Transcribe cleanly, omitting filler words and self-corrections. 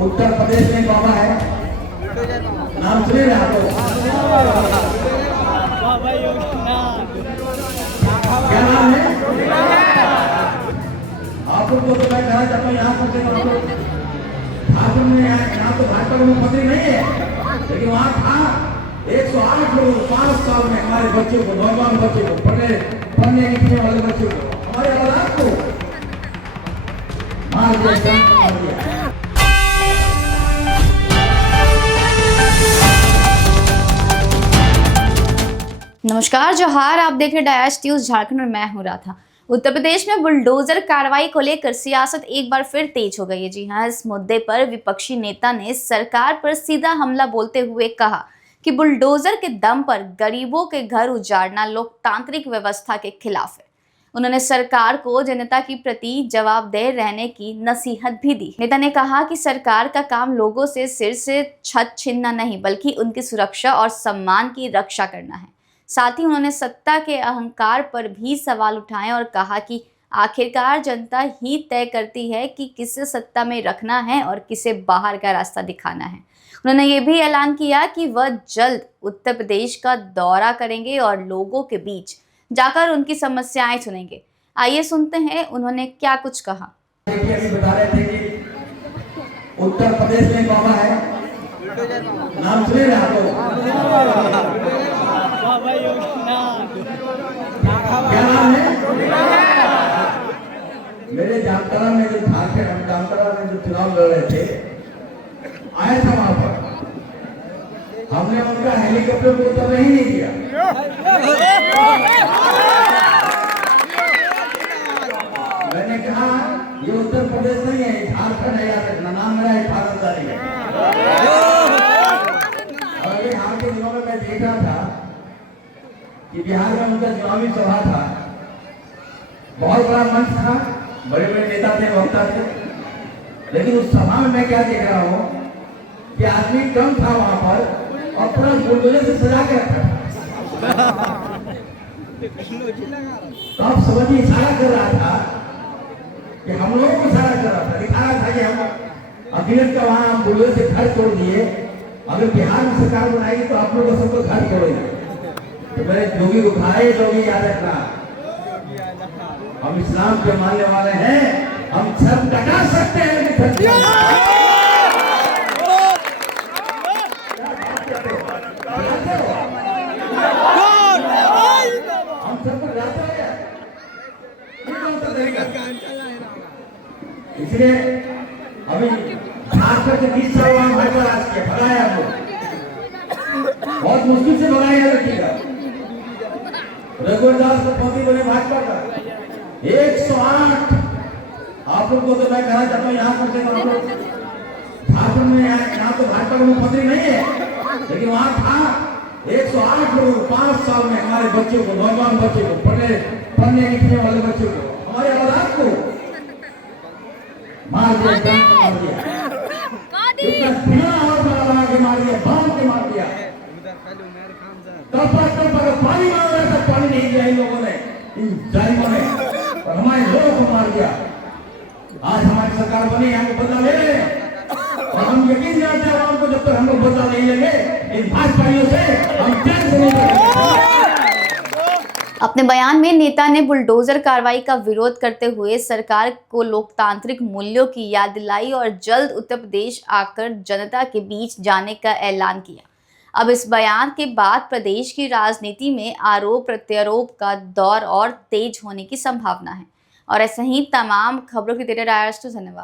उत्तर प्रदेश में बाबा है, नाम सुने रहे आप लोग? क्या नाम है आप लोग को? तो मैं कहा जाता हूँ यहाँ पर से ठाकुर में यहाँ तो भाजपा का मुख्यमंत्री नहीं है, लेकिन वहाँ था 108 लोग 5 साल में हमारे बच्चों को, नौजवान बच्चों को, पढ़ने लिखने वाले बच्चों को, हमारे औलाद को मार दिया। नमस्कार, जोहार। आप देख रहे डायस न्यूज झारखंड और मैं हूं राधा। उत्तर प्रदेश में बुलडोजर कार्रवाई को लेकर सियासत एक बार फिर तेज हो गई है। जी हां, इस मुद्दे पर विपक्षी नेता ने सरकार पर सीधा हमला बोलते हुए कहा कि बुलडोजर के दम पर गरीबों के घर उजाड़ना लोकतांत्रिक व्यवस्था के खिलाफ है। उन्होंने सरकार को जनता के प्रति जवाबदेह रहने की नसीहत भी दी। नेता ने कहा कि सरकार का काम लोगों से सिर से छत छीनना नहीं, बल्कि उनकी सुरक्षा और सम्मान की रक्षा करना है। साथ ही उन्होंने सत्ता के अहंकार पर भी सवाल उठाए और कहा कि आखिरकार जनता ही तय करती है कि किसे सत्ता में रखना है और किसे बाहर का रास्ता दिखाना है। उन्होंने ये भी ऐलान किया कि वह जल्द उत्तर प्रदेश का दौरा करेंगे और लोगों के बीच जाकर उनकी समस्याएं सुनेंगे। आइए सुनते हैं उन्होंने क्या कुछ कहा। बता रहे थे कि उत्तर प्रदेश में बाबा है, नाम सुने रहे आप लोग? क्या नाम है? मेरे जामताड़ा में जो झारखंड जामताड़ा में जो चुनाव लड़ रहे थे, आए थे वहां पर, हमने उनका हेलीकॉप्टर को उतरने ही नहीं दिया। मैंने कहा ये उत्तर प्रदेश नहीं है, झारखंड है, याद रखना। नाम मेरा है फारदारी है। और अभी हाल के दिनों में मैं देख रहा था कि बिहार में उनका चुनावी सभा था, बहुत बड़ा मंच था, बड़े बड़े नेता थे, वक्ता थे, लेकिन उस सभा में मैं क्या देख रहा हूँ कि आदमी कम था वहां पर और पूरा बुलडोजर से सजा के रखा था। तो आप समझिए, इशारा कर रहा था कि हम लोगों को इशारा कर रहा था, दिखा रहा था कि हम अखिलेश का वहां हम बुलडोजर से घर तोड़ दिए, अगर बिहार में सरकार बनाएगी तो आप लोग को सबको घर तोड़ेंगे। तो मेरे जोगी को कहा, जोगी याद रखना, हम इस्लाम के मानने वाले हैं, हम सब कटा सकते हैं, हम सब जाते हैं। इसलिए अभी झारखंड के 20 साल वहां भाजपा राज किया, भगाया हम लोग, बहुत मुश्किल से भगाया लड़की का। रघुवरदास को पति बने भाजपा का 108। आप लोग को तो मैं कहना चाहता हूँ यहाँ पर से झारखंड में यहाँ तो भाजपा का मुख्यमंत्री नहीं है, लेकिन वहाँ था 108 लोग 5 साल में हमारे बच्चों को, नौजवान बच्चों को, पढ़ने लिखने वाले बच्चों को, हमारे औलाद को मार दिया। इतना और बड़ा के मार दिया, बांध के मार दिया। पानी मांग रहा था, पानी नहीं दिया इन लोगों ने, इन जालिमों ने, और हमारे लोगों को मार दिया। आज हमारी सरकार बनी, हमको बदला ले रहे हैं, और हम यकीन दिलाते हैं आवाम को, जब तक हम लोग बदला नहीं लेंगे इन भाजपाइयों से, हम चैन से नहीं रहेंगे। अपने बयान में नेता ने बुलडोजर कार्रवाई का विरोध करते हुए सरकार को लोकतांत्रिक मूल्यों की याद दिलाई और जल्द उत्तर प्रदेश आकर जनता के बीच जाने का ऐलान किया। अब इस बयान के बाद प्रदेश की राजनीति में आरोप प्रत्यारोप का दौर और तेज होने की संभावना है। और ऐसे ही तमाम खबरों के लिए धन्यवाद।